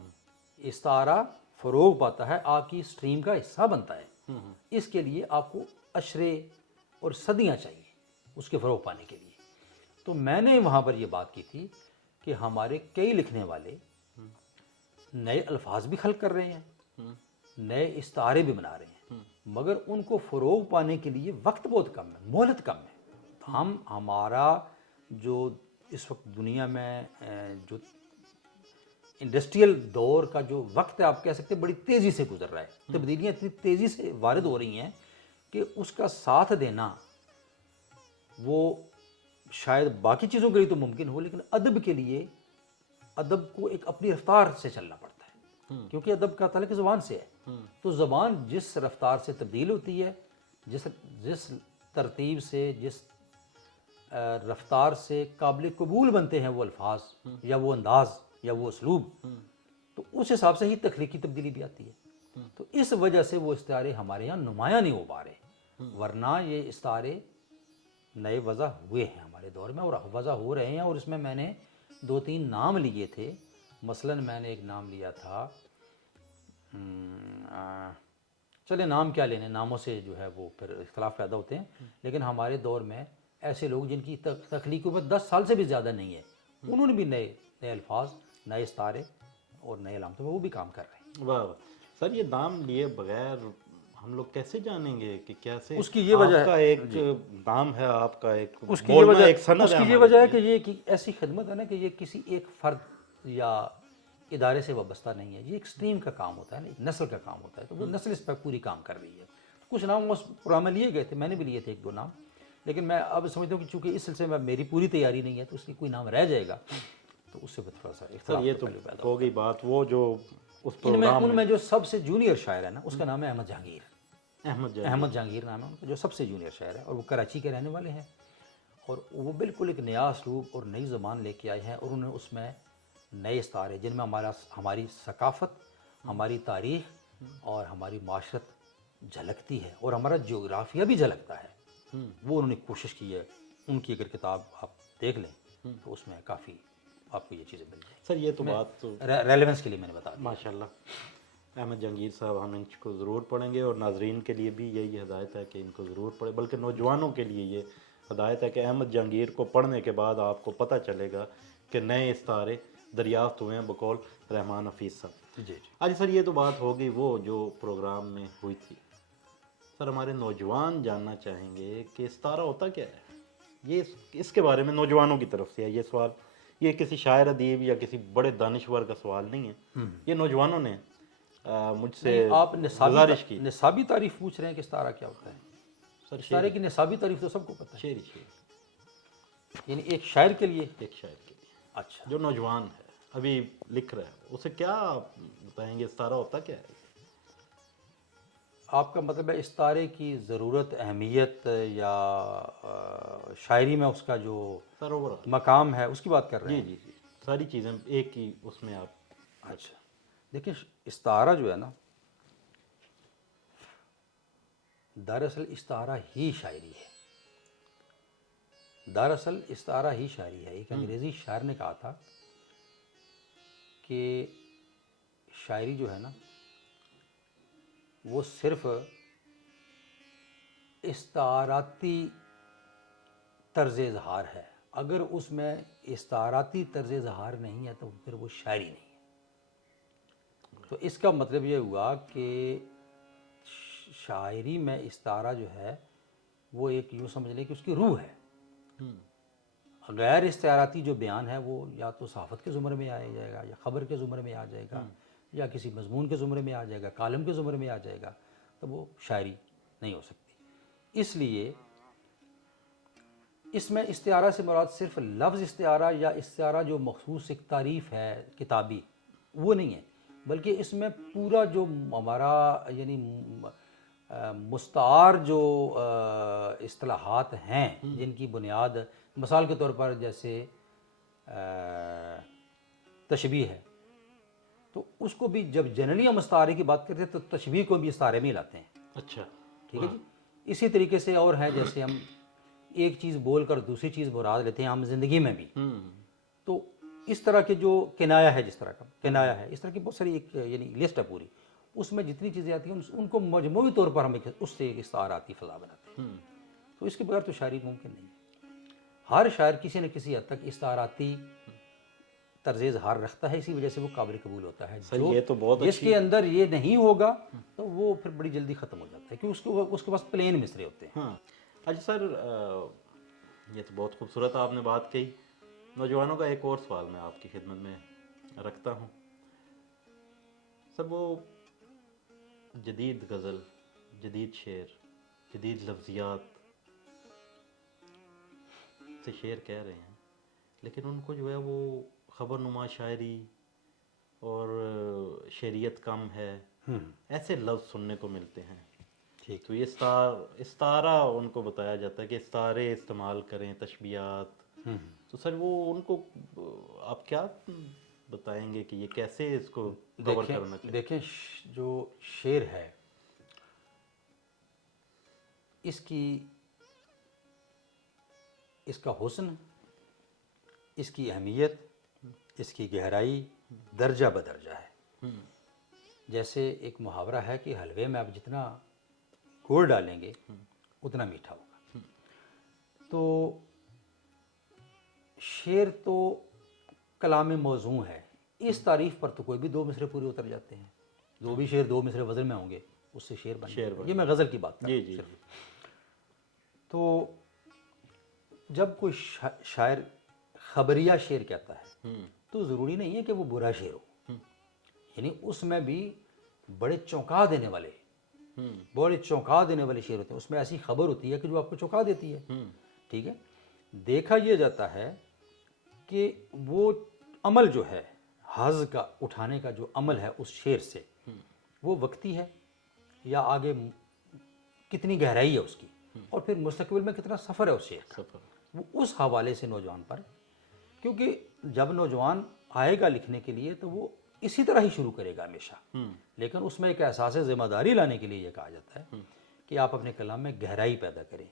استعارہ فروغ پاتا ہے، آپ کی سٹریم کا حصہ بنتا ہے. اس کے لیے آپ کو اشرے اور صدیاں چاہیے اس کے فروغ پانے کے لیے. تو میں نے وہاں پر یہ بات کی تھی کہ ہمارے کئی لکھنے والے نئے الفاظ بھی خلق کر رہے ہیں، نئے استعارے بھی بنا رہے ہیں، مگر ان کو فروغ پانے کے لیے وقت بہت کم ہے، مہلت کم ہے. ہمارا جو اس وقت دنیا میں جو انڈسٹریل دور کا جو وقت ہے، آپ کہہ سکتے ہیں بڑی تیزی سے گزر رہا ہے. تبدیلیاں اتنی تیزی سے وارد ہو رہی ہیں کہ اس کا ساتھ دینا وہ شاید باقی چیزوں کے لیے تو ممکن ہو، لیکن ادب کے لیے ادب کو ایک اپنی رفتار سے چلنا پڑتا ہے، کیونکہ ادب کا تعلق زبان سے ہے. تو زبان جس رفتار سے تبدیل ہوتی ہے، جس ترتیب سے، جس رفتار سے قابل قبول بنتے ہیں وہ الفاظ یا وہ انداز یا وہ اسلوب، تو اس حساب سے ہی تخلیقی تبدیلی بھی آتی ہے. تو اس وجہ سے وہ استعارے ہمارے یہاں نمایاں نہیں ہو پا رہے، ورنہ یہ استعارے نئے وضع ہوئے ہیں ہمارے دور میں اور وضع ہو رہے ہیں. اور اس میں نے 2-3 نام لیے تھے. مثلا میں نے ایک نام لیا تھا، چلے نام کیا لینے، ناموں سے جو ہے وہ پھر اختلاف پیدا ہوتے ہیں. لیکن ہمارے دور میں ایسے لوگ جن کی تخلیقوں میں 10 سال سے بھی زیادہ نہیں ہے، انہوں نے بھی نئے الفاظ، نئے استعارے اور نئے علامتوں میں وہ بھی کام کر رہے ہیں. واہ سر، یہ نام لیے بغیر ہم لوگ کیسے جانیں گے کہ کیسے اس کی یہ وجہ آپ کا ایک نام ہے، آپ کا ایک اس کی یہ بولنا ایک سند ہے. اس کی یہ وجہ ہے کہ یہ ایسی خدمت ہے نا کہ یہ کسی ایک فرد یا ادارے سے وابستہ نہیں ہے. یہ ایک سٹریم کا کام ہوتا ہے نا، ایک نسل کا کام ہوتا ہے. تو وہ نسل اس پر پوری کام کر رہی ہے. کچھ نام اس پروگرام میں لیے گئے تھے، میں نے بھی لیے تھے 1-2 نام، لیکن میں اب سمجھتا ہوں کہ چونکہ اس سلسلے میں میری پوری تیاری نہیں ہے تو اس کی کوئی نام رہ جائے گا تو اس سے تھوڑا سا اختلاف یہ تو ہو گئی بات. وہ جو اس پروگرام ان میں جو سب سے جونیئر شاعر ہے نا، اس کا نام ہے احمد جہانگیر. احمد جہانگیر نام ہے ان کا، جو سب سے جونیئر شاعر ہے، اور وہ کراچی کے رہنے والے ہیں. اور وہ بالکل ایک نیا اسلوب اور نئی زبان لے کے آئے ہیں، اور انہوں نے اس میں نئے استعارے جن میں ہماری ثقافت، ہماری تاریخ اور ہماری معاشرت جھلکتی ہے اور ہمارا جغرافیہ بھی جھلکتا ہے، وہ انہوں نے کوشش کی ہے. ان کی اگر کتاب آپ دیکھ لیں تو اس میں کافی آپ کو یہ چیزیں مل جائیں سر یہ تو بات تو ریلیونس کے لیے میں نے بتا دیا. ماشاء اللہ احمد جہانگیر صاحب ہم ان کو ضرور پڑھیں گے، اور ناظرین کے لیے بھی یہی ہدایت ہے کہ ان کو ضرور پڑھیں، بلکہ نوجوانوں کے لیے یہ ہدایت ہے کہ احمد جہانگیر کو پڑھنے کے بعد آپ کو پتہ چلے گا کہ نئے استعارے دریافت ہوئے ہیں بقول رحمان حفیظ صاحب. جی آج سر یہ تو بات ہوگی وہ جو پروگرام میں ہوئی تھی. سر ہمارے نوجوان جاننا چاہیں گے کہ استعارہ ہوتا کیا ہے، یہ اس کے بارے میں نوجوانوں کی طرف سے ہے یہ سوال. یہ کسی شاعر ادیب یا کسی بڑے دانشور کا سوال نہیں ہے، یہ نوجوانوں نے مجھ سے آپ گزارش کی. نصابی تعریف پوچھ رہے ہیں کہ استعارہ کیا ہوتا ہے. سر استعارے کی نصابی تعریف تو سب کو پتہ ہے، شعری یعنی ایک شاعر کے لیے. ایک شاعر کے لیے اچھا، جو نوجوان ہے ابھی لکھ رہا ہے اسے کیا بتائیں گے استعارہ ہوتا کیا ہے؟ آپ کا مطلب ہے استعارے کی ضرورت، اہمیت، یا شاعری میں اس کا جو سر اوور مقام ہے اس کی بات کر رہے جی ہیں؟ جی جی ساری چیزیں ایک ہی اس میں آپ. اچھا دیکھیں، استعارہ جو ہے نا، دراصل استعارہ ہی شاعری ہے. دراصل استعارہ ہی شاعری ہے. ایک انگریزی شاعر نے کہا تھا کہ شاعری جو ہے نا وہ صرف استعاراتی طرز اظہار ہے. اگر اس میں استعاراتی طرز اظہار نہیں ہے تو پھر وہ شاعری نہیں ہے. تو اس کا مطلب یہ ہوا کہ شاعری میں استعارہ جو ہے وہ ایک یوں سمجھ لیں کہ اس کی روح ہے. غیر استعاراتی جو بیان ہے وہ یا تو صحافت کے زمرے میں آ جائے گا، یا خبر کے زمرے میں آ جائے گا، یا کسی مضمون کے زمرے میں آ جائے گا، کالم کے زمرے میں آ جائے گا، تو وہ شاعری نہیں ہو سکتی. اس لیے اس میں استعارہ سے مراد صرف لفظ استعارہ یا استعارہ جو مخصوص ایک تعریف ہے کتابی وہ نہیں ہے، بلکہ اس میں پورا جو ہمارا یعنی مستعار جو اصطلاحات ہیں جن کی بنیاد مثال کے طور پر جیسے تشبیہ ہے، تو اس کو بھی جب جنرلی ہم استعارے کی بات کرتے ہیں تو تشبیہ کو بھی استعارے میں لاتے ہیں. اچھا ٹھیک ہے جی. اسی طریقے سے اور ہیں جیسے ہم ایک چیز بول کر دوسری چیز مراد لیتے ہیں عام زندگی میں بھی. تو اس طرح کے جو کنایا ہے، جس طرح کا کنایا ہے، اس طرح کی بہت ساری ایک یعنی لسٹ ہے پوری. اس میں جتنی چیزیں آتی ہیں ان کو مجموعی طور پر ہم اس سے ایک استعاراتی فضا بناتے ہیں. تو اس کے بغیر تو شاعری ممکن نہیں ہے. ہر شاعر کسی نہ کسی حد تک استعاراتی طرز اظہار رکھتا ہے، اسی وجہ سے وہ قابل قبول ہوتا ہے. جو یہ تو بہت جس کے اندر یہ نہیں ہوگا تو وہ پھر بڑی جلدی ختم ہو جاتا ہے، کیونکہ اس کے پاس پلین مصرے ہوتے ہیں. ہاں اچھا سر یہ تو بہت خوبصورت آپ نے بات کہی. نوجوانوں کا ایک اور سوال میں آپ کی خدمت میں رکھتا ہوں. سر وہ جدید غزل، جدید شعر، جدید لفظیات سے شعر کہہ رہے ہیں، لیکن ان کو جو ہے وہ خبر نما شاعری اور شعریت کم ہے، ایسے لفظ سننے کو ملتے ہیں. ٹھیک. تو یہ استعارہ ان کو بتایا جاتا ہے کہ استعارے استعمال کریں، تشبیہات. تو سر وہ ان کو آپ کیا بتائیں گے کہ یہ کیسے اس کو کور کرنا چاہیے؟ دیکھیں جو شعر ہے اس کا حسن، اس کی اہمیت، اس کی گہرائی درجہ بدرجہ ہے. جیسے ایک محاورہ ہے کہ حلوے میں آپ جتنا گڑ ڈالیں گے اتنا میٹھا ہوگا. تو شعر تو کلام موزوں ہے. اس تعریف پر تو کوئی بھی دو مصرے پورے اتر جاتے ہیں. جو بھی شعر دو مصرے وزن میں ہوں گے اس سے شعر بن جائے گا. یہ میں غزل کی بات کر رہا ہوں صرف. تو جب کوئی شاعر خبریہ شعر کہتا ہے تو ضروری نہیں ہے کہ وہ برا شعر ہو. یعنی اس میں بھی بڑے چونکا دینے والے شعر ہوتے ہیں. اس میں ایسی خبر ہوتی ہے کہ جو آپ کو چونکا دیتی ہے. ٹھیک ہے. دیکھا یہ جاتا ہے کہ وہ عمل جو ہے حظ کا اٹھانے کا جو عمل ہے اس شعر سے وہ وقتی ہے یا آگے کتنی گہرائی ہے اس کی، اور پھر مستقبل میں کتنا سفر ہے اس شعر کا. وہ اس حوالے سے نوجوان پر، کیونکہ جب نوجوان آئے گا لکھنے کے لیے تو وہ اسی طرح ہی شروع کرے گا ہمیشہ. لیکن اس میں ایک احساس ذمہ داری لانے کے لیے یہ کہا جاتا ہے کہ آپ اپنے کلام میں گہرائی پیدا کریں.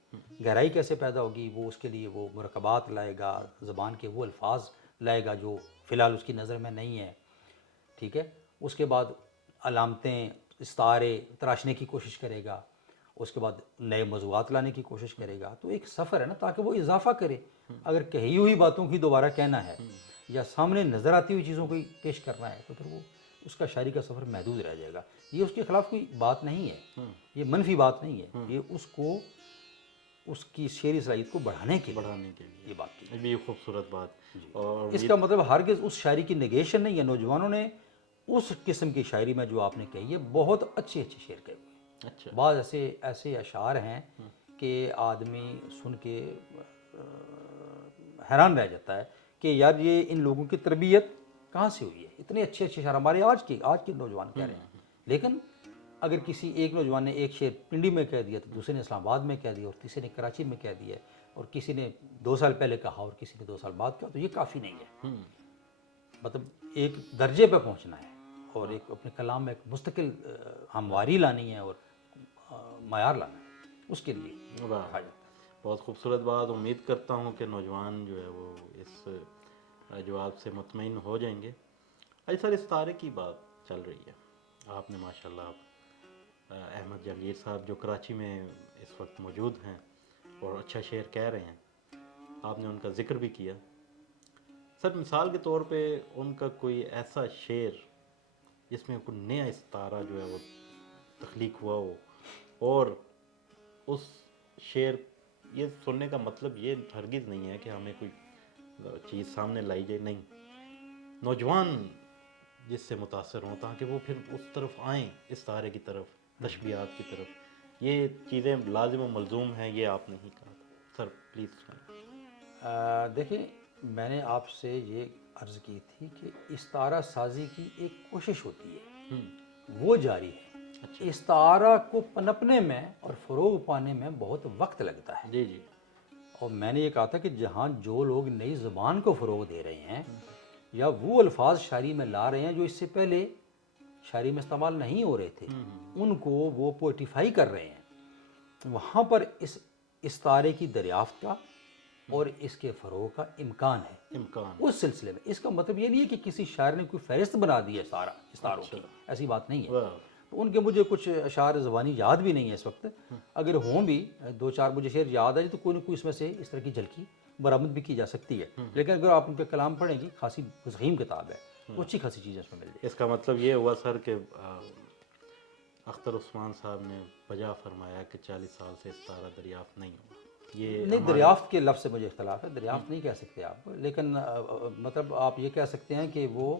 گہرائی کیسے پیدا ہوگی؟ وہ اس کے لیے وہ مرکبات لائے گا، زبان کے وہ الفاظ لائے گا جو فی الحال اس کی نظر میں نہیں ہے. ٹھیک ہے. اس کے بعد علامتیں، استعارے تراشنے کی کوشش کرے گا. اس کے بعد نئے موضوعات لانے کی کوشش کرے گا. تو ایک سفر ہے نا، تاکہ وہ اضافہ کرے. اگر کہی ہوئی باتوں کی دوبارہ کہنا ہے یا سامنے نظر آتی ہوئی چیزوں کو ہی پیش کرنا ہے، تو پھر وہ اس کا شاعری کا سفر محدود رہ جائے گا. یہ اس کے خلاف کوئی بات نہیں ہے، یہ منفی بات نہیں ہے، یہ اس کو اس کی شعری صلاحیت کو بڑھانے کے لیے یہ بات کی. یہ بھی خوبصورت بات. اور اس کا مطلب ہرگز اس شاعری کی نگیشن نہیں ہے. نوجوانوں نے اس قسم کی شاعری میں جو آپ نے کہی ہے بہت اچھے شعر کہے ہوئے. اچھا. بعض ایسے اشعار ہیں کہ آدمی سن کے حیران رہ جاتا ہے کہ یار یہ ان لوگوں کی تربیت کہاں سے ہوئی ہے. اتنے اچھے اشعار ہمارے آج کے نوجوان کہہ رہے ہیں. لیکن اگر کسی ایک نوجوان نے ایک شعر پنڈی میں کہہ دیا تو دوسرے نے اسلام آباد میں کہہ دیا، اور تیسرے نے کراچی میں کہہ دیا، اور کسی نے 2 سال پہلے کہا اور کسی نے 2 سال بعد کہا، تو یہ کافی نہیں ہے. مطلب ایک درجے پہ پہنچنا ہے اور ایک اپنے کلام میں ایک مستقل ہمواری لانی ہے اور معیار لانا ہے. اس کے لیے بہت خوبصورت بات. امید کرتا ہوں کہ نوجوان جو ہے وہ اس جواب سے مطمئن ہو جائیں گے. سر، استعارے کی بات چل رہی ہے. آپ نے ماشاءاللہ احمد جہانگیر صاحب جو کراچی میں اس وقت موجود ہیں اور اچھا شعر کہہ رہے ہیں، آپ نے ان کا ذکر بھی کیا. سر، مثال کے طور پہ ان کا کوئی ایسا شعر جس میں کوئی نیا استعارہ جو ہے وہ تخلیق ہوا ہو، اور اس شعر، یہ سننے کا مطلب یہ ہرگز نہیں ہے کہ ہمیں کوئی چیز سامنے لائی جائے، نہیں، نوجوان جس سے متاثر ہوں تاکہ وہ پھر اس طرف آئیں، استعارے کی طرف، تشبیہات کی طرف. یہ چیزیں لازم و ملزوم ہیں، یہ آپ نے ہی کہا تھا. سر پلیز سنائیں. دیکھیں، میں نے آپ سے یہ عرض کی تھی کہ استعارہ سازی کی ایک کوشش ہوتی ہے، وہ جاری ہے. استعارہ کو پنپنے میں اور فروغ پانے میں بہت وقت لگتا ہے. جی جی. اور میں نے یہ کہا تھا کہ جہاں جو لوگ نئی زبان کو فروغ دے رہے ہیں یا وہ الفاظ شاعری میں لا رہے ہیں جو اس سے پہلے شاعری میں استعمال نہیں ہو رہے تھے، ان کو وہ پوئٹیفائی کر رہے ہیں، وہاں پر اس استعارے کی دریافت کا اور اس کے فروغ کا امکان ہے. اس سلسلے میں اس کا مطلب یہ نہیں ہے کہ کسی شاعر نے کوئی فہرست بنا دی ہے استعاروں کی، ایسی بات نہیں ہے. تو ان کے مجھے کچھ اشعار زبانی یاد بھی نہیں ہے اس وقت. اگر ہوں بھی 2-4 مجھے شعر یاد ہے تو کوئی نہ کوئی اس میں سے اس طرح کی جھلکی برآمد بھی کی جا سکتی ہے. لیکن اگر آپ ان کے کلام پڑھیں گی، خاصی ضخیم کتاب ہے، اچھی خاصی چیزیں اس میں مل جائیں. اس کا مطلب یہ ہوا سر کہ اختر عثمان صاحب نے بجا فرمایا کہ 40 سال سے استعارہ دریافت نہیں ہوا. یہ نہیں، دریافت کے لفظ سے مجھے اختلاف ہے. دریافت نہیں کہہ سکتے آپ، لیکن مطلب آپ یہ کہہ سکتے ہیں کہ وہ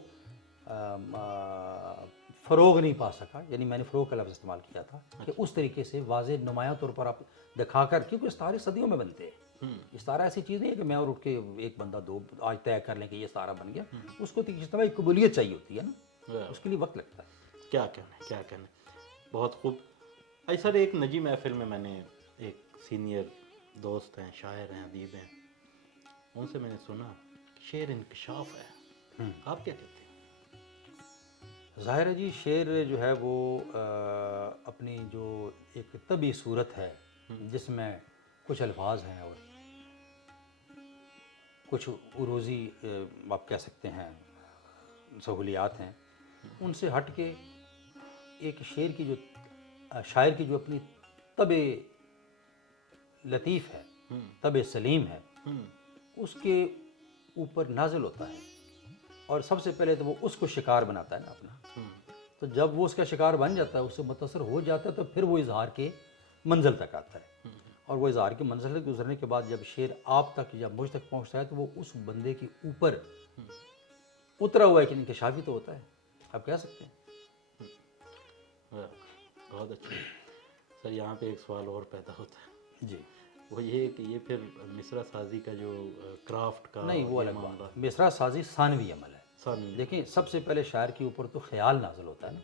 فروغ نہیں پا سکا. یعنی میں نے فروغ کا لفظ استعمال کیا تھا کہ اس طریقے سے واضح نمایاں طور پر آپ دکھا کر، کیونکہ استعارے صدیوں میں بنتے ہیں. استعارہ ایسی چیز نہیں ہے کہ میں اور اٹھ کے ایک بندہ 2 آج طے کر لیں کہ یہ استعارہ بن گیا. اس کو اجتماعی قبولیت چاہیے ہوتی ہے نا، اس کے لیے وقت لگتا ہے. کیا کہنا. بہت خوب. سر، ایک نجی محفل میں نے ایک سینئر دوست ہیں، شاعر ہیں، ادیب ہیں، ان سے میں نے سنا کہ شعر انکشاف ہے. آپ کیا کہتے ہیں؟ ظاہر ہے جی، شعر جو ہے وہ اپنی جو ایک طبعی صورت ہے جس میں کچھ الفاظ ہیں اور کچھ عروضی آپ کہہ سکتے ہیں سہولیات ہیں، ان سے ہٹ کے ایک شاعر کی جو اپنی طبع لطیف ہے، طبع سلیم ہے، اس کے اوپر نازل ہوتا ہے. اور سب سے پہلے تو وہ اس کو شکار بناتا ہے نا اپنا. تو جب وہ اس کا شکار بن جاتا ہے، اس سے متاثر ہو جاتا ہے، تو پھر وہ اظہار کے منزل تک آتا ہے. اور وہ اظہار کے منزل سے گزرنے کے بعد جب شعر آپ تک یا مجھ تک پہنچتا ہے تو وہ اس بندے کے اوپر اترا ہوا ہے کہ انکشافی تو ہوتا ہے، آپ کہہ سکتے ہیں. بہت اچھا. سر، یہاں پہ ایک سوال اور پیدا ہوتا ہے جی. وہ یہ کہ یہ پھر مصرع سازی کا جو کرافٹ کا نہیں، وہ الگ بات. مصرع سازی ثانوی عمل ہے. دیکھیں، سب سے پہلے شاعر کے اوپر تو خیال نازل ہوتا ہے نا،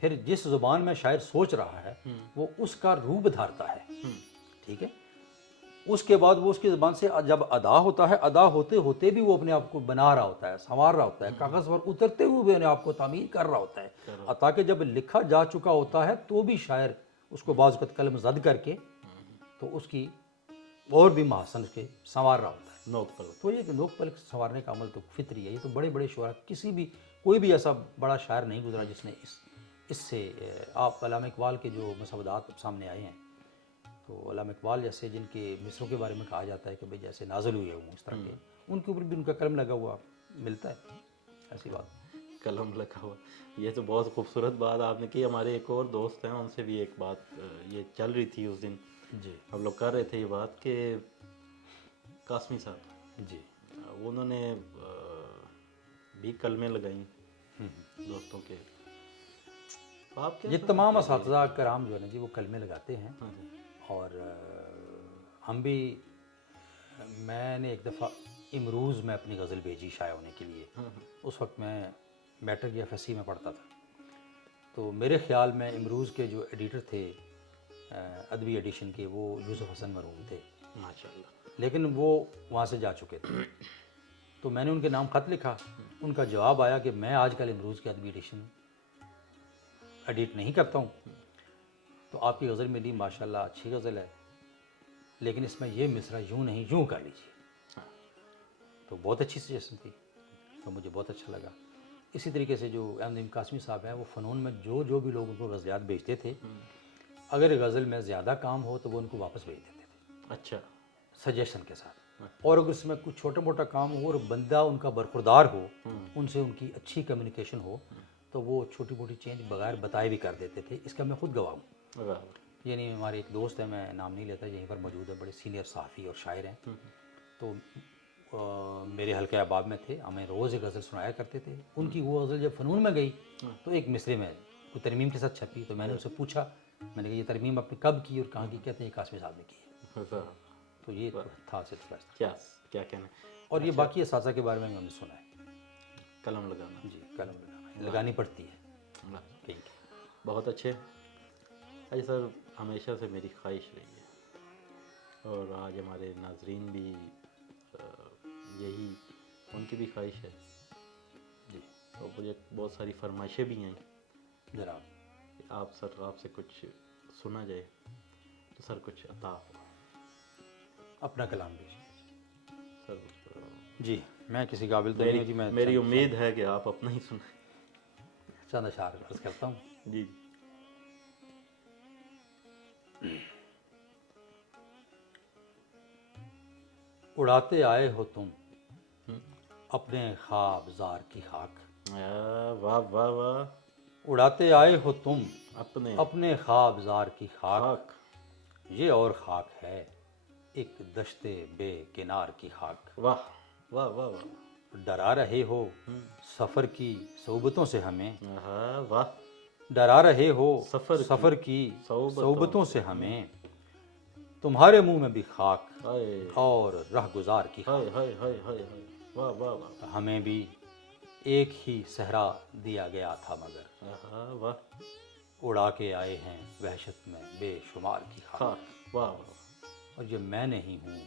پھر جس زبان میں شاعر سوچ رہا ہے وہ اس کا روپ دھارتا ہے. ٹھیک ہے. اس کے بعد وہ اس کی زبان سے جب ادا ہوتا ہے، ادا ہوتے ہوتے بھی وہ اپنے آپ کو بنا رہا ہوتا ہے، سنوار رہا ہوتا ہے، کاغذ پر اترتے ہوئے بھی اپنے آپ کو تعمیر کر رہا ہوتا ہے، تاکہ جب لکھا جا چکا ہوتا ہے تو بھی شاعر اس کو بعض اوقات قلم زد کر کے تو اس کی اور بھی محسن اس کے سنوار رہا ہوتا ہے. نوک پر تو یہ کہ نوک پلک سنوارنے کا عمل تو فطری ہے. یہ تو بڑے بڑے شعراء کسی بھی کوئی بھی ایسا بڑا شاعر نہیں گزرا جس نے اس سے آپ علامہ اقبال کے جو مسودات سامنے آئے ہیں تو علامہ اقبال جیسے جن کے مصروں کے بارے میں کہا جاتا ہے کہ بھئی جیسے نازل ہوئے ہوں اس طرح کے ان کے اوپر بھی ان کا قلم لگا ہوا ملتا ہے. ایسی بات قلم لگا ہوا. یہ تو بہت خوبصورت بات آپ نے کی. ہمارے ایک اور دوست ہیں ان سے بھی ایک بات یہ چل رہی تھی اس دن جی ہم لوگ کر رہے تھے یہ بات کہ قاسمی صاحب جی انہوں نے بھی کلمیں لگائیں دوستوں کے. آپ کیا یہ تمام اساتذہ کرام جو ہے نا جی وہ کلمے لگاتے ہیں. اور ہم بھی میں نے ایک دفعہ امروز میں اپنی غزل بھیجی شائع ہونے کے لیے. اس وقت میں میٹرک یا FSC میں پڑھتا تھا. تو میرے خیال میں امروز کے جو ایڈیٹر تھے ادبی ایڈیشن کے وہ یوسف حسن مرحوم تھے ماشاءاللہ. لیکن وہ وہاں سے جا چکے تھے. تو میں نے ان کے نام خط لکھا. ان کا جواب آیا کہ میں آج کل امروز کے ادبی ایڈیشن ایڈیٹ نہیں کرتا ہوں. تو آپ کی غزل میری ماشاءاللہ اچھی غزل ہے لیکن اس میں یہ مصرع یوں نہیں یوں کر لیجیے. تو بہت اچھی سجیشن تھی تو مجھے بہت اچھا لگا. اسی طریقے سے جو احمد نعیم قاسمی صاحب ہیں وہ فنون میں جو بھی لوگ ان کو غزلیات بھیجتے تھے اگر غزل میں زیادہ کام ہو تو وہ ان کو واپس بھیج دیتے تھے اچھا سجیشن کے ساتھ. اور اگر اس میں کچھ چھوٹا موٹا کام ہو اور بندہ ان کا برخوردار ہو ان سے ان کی اچھی کمیونیکیشن ہو تو وہ چھوٹی موٹی چینج بغیر بتائے بھی کر دیتے تھے. اس کا میں خود گواہ ہوں. یعنی ہمارے ایک دوست ہے میں نام نہیں لیتا یہیں پر موجود ہے بڑے سینئر صحافی اور شاعر ہیں. تو میرے حلقہ احباب میں تھے ہمیں روز ایک غزل سنایا کرتے تھے. ان کی وہ غزل جب فنون میں گئی تو ایک مصرے میں کوئی ترمیم کے ساتھ چھپی. تو میں نے ان سے پوچھا میں نے کہا یہ ترمیم آپ نے کب کی اور کہاں کی. کہتے ہیں یہ قاسمی صاحب نے کی ہے. تو یہ تھا سلسلہ. کیا کہنا ہے. اور یہ باقی اساتذہ کے بارے میں ہم نے سنا ہے. قلم لگانا. جی قلم لگانا لگانی پڑتی ہے. ٹھیک ہے بہت اچھے. اچھا سر ہمیشہ سے میری خواہش رہی ہے اور آج ہمارے ناظرین بھی یہی ان کی بھی خواہش ہے جی اور مجھے بہت ساری فرمائشیں بھی ہیں جناب کہ آپ سے کچھ سنا جائے تو سر کچھ عطا ہو. اپنا کلام بھی سر جی میں کسی قابل تو نہیں ہوں جی. میں میری امید ہے کہ آپ اپنا ہی سنائیں. چند اشعار عرض کرتا ہوں. جی اڑاتے آئے ہو تم اپنے خواب زار کی خاک. واہ واہ واہ. اڑاتے آئے ہو تم اپنے خواب زار کی خاک. خاک. یہ اور خاک ہے ایک دشتے بے کنار کی خاک. واہ واہ واہ واہ. ڈرا رہے ہو سفر کی صحبتوں سے ہمیں. واہ. ڈرا رہے ہو سفر کی صحبتوں سے ہمیں. تمہارے منہ میں بھی خاک اور رہ گزار کی خاک. ہائے ہائے ہائے ہائے. واہ واہ واہ. ہمیں بھی ایک ہی صحرا دیا گیا تھا مگر واہ. اڑا کے آئے ہیں وحشت میں بے شمار کی خاک. خاک. واہ واہ. اور یہ میں نہیں ہوں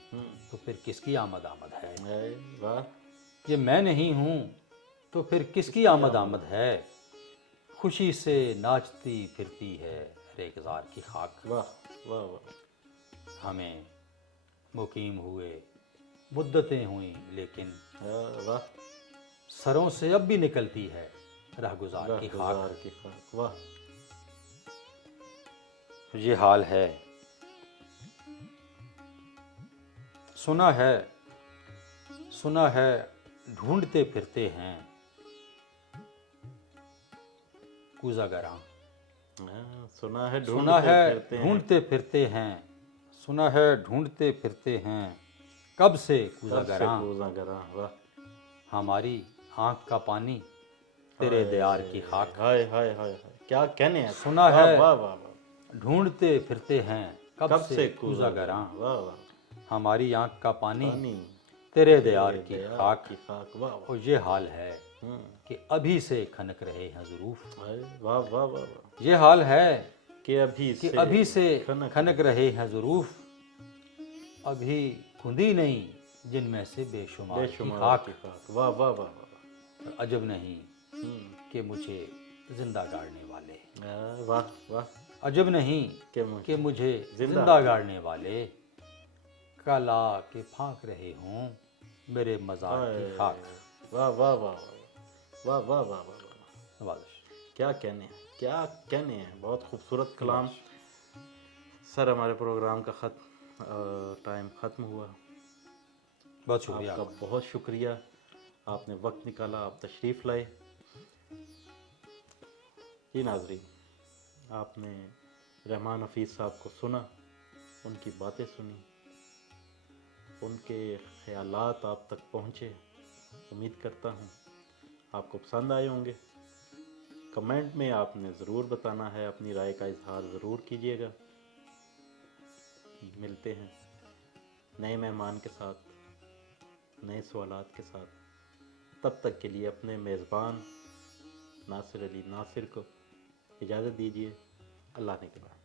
تو پھر کس کی آمد ہے. واہ. یہ میں نہیں ہوں تو پھر کس کی آمد ہے. خوشی سے ناچتی پھرتی ہے ریگزار کی خاک. واہ واہ واہ. ہمیں مقیم ہوئے مدتیں ہوئیں لیکن واہ. سروں سے اب بھی نکلتی ہے رہ گزار کی خاک. گزار کی خاک. واہ. یہ حال ہے سنا ہے ڈھونڈتے پھرتے ہیں کوزہ گراں. سنا ہے ڈھونڈتے پھرتے ہیں. سنا ہے ڈھونڈتے پھرتے ہیں کب سے کوزہ گراں. واہ. ہماری آنکھ کا پانی تیرے دیار کی خاک. ہائے ہائے ہائے. کیا کہنے ہیں. سنا ہے واہ واہ واہ. ڈھونڈتے پھرتے ہیں کب سے کوزہ گراں. واہ واہ. ہماری آنکھ کا پانی تیرے دیار کی خاک. واہ. اور یہ حال ہے کہ ابھی سے کھنک رہے ہیں ظروف. واہ واہ واہ. یہ حال ہے کہ ابھی سے کھنک رہے ہیں ظروف. ابھی کھندی نہیں جن میں سے بے شمار کی خاک. واہ واہ واہ. عجب نہیں کہ مجھے زندہ گاڑنے والے. واہ واہ. عجب نہیں کہ مجھے زندہ گاڑنے والے کل آ کے پھانک رہے ہوں میرے مزار کی خاک. واہ واہ واہ واہ واہ واہ واہ واہ، نوازش. کیا کہنے ہیں، کیا کہنے ہیں، بہت خوبصورت کلام. سر ہمارے پروگرام کا ٹائم ختم ہوا. بہت شکریہ. آپ کا بہت شکریہ، آپ نے وقت نکالا، آپ تشریف لائے. جی ناظرین، آپ نے رحمان حفیظ صاحب کو سنا، ان کی باتیں سنی، ان کے خیالات آپ تک پہنچے. امید کرتا ہوں آپ کو پسند آئے ہوں گے. کمنٹ میں آپ نے ضرور بتانا ہے، اپنی رائے کا اظہار ضرور کیجیے گا. ملتے ہیں نئے مہمان کے ساتھ، نئے سوالات کے ساتھ. تب تک کے لیے اپنے میزبان ناصر علی ناصر کو اجازت دیجیے. اللہ نے کے بعد.